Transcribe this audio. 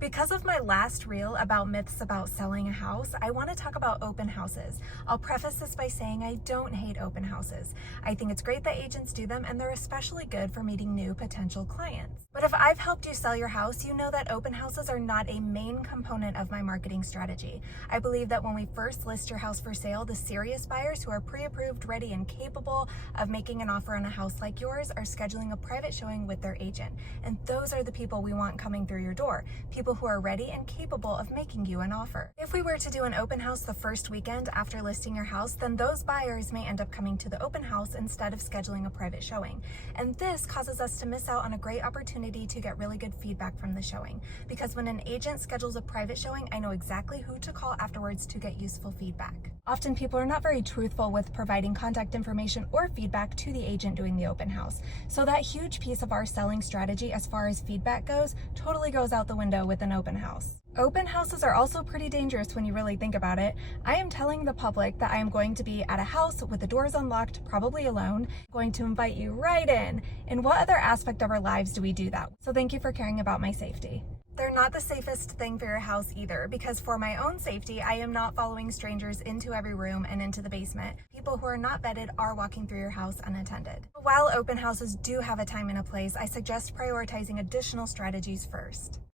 Because of my last reel about myths about selling a house, I want to talk about open houses. I'll preface this by saying I don't hate open houses. I think it's great that agents do them, and they're especially good for meeting new potential clients. But if I've helped you sell your house, you know that open houses are not a main component of my marketing strategy. I believe that when we first list your house for sale, the serious buyers who are pre-approved, ready, and capable of making an offer on a house like yours are scheduling a private showing with their agent. And those are the people we want coming through your door. People who are ready and capable of making you an offer. If we were to do an open house the first weekend after listing your house, then those buyers may end up coming to the open house instead of scheduling a private showing. And this causes us to miss out on a great opportunity to get really good feedback from the showing. Because when an agent schedules a private showing, I know exactly who to call afterwards to get useful feedback. Often people are not very truthful with providing contact information or feedback to the agent doing the open house. So that huge piece of our selling strategy as far as feedback goes totally goes out the window with an open house. Open houses are also pretty dangerous when you really think about it. I am telling the public that I am going to be at a house with the doors unlocked, probably alone, going to invite you right in. In what other aspect of our lives do we do that? So thank you for caring about my safety. They're not the safest thing for your house either, because for my own safety, I am not following strangers into every room and into the basement. People who are not vetted are walking through your house unattended. While open houses do have a time and a place, I suggest prioritizing additional strategies first.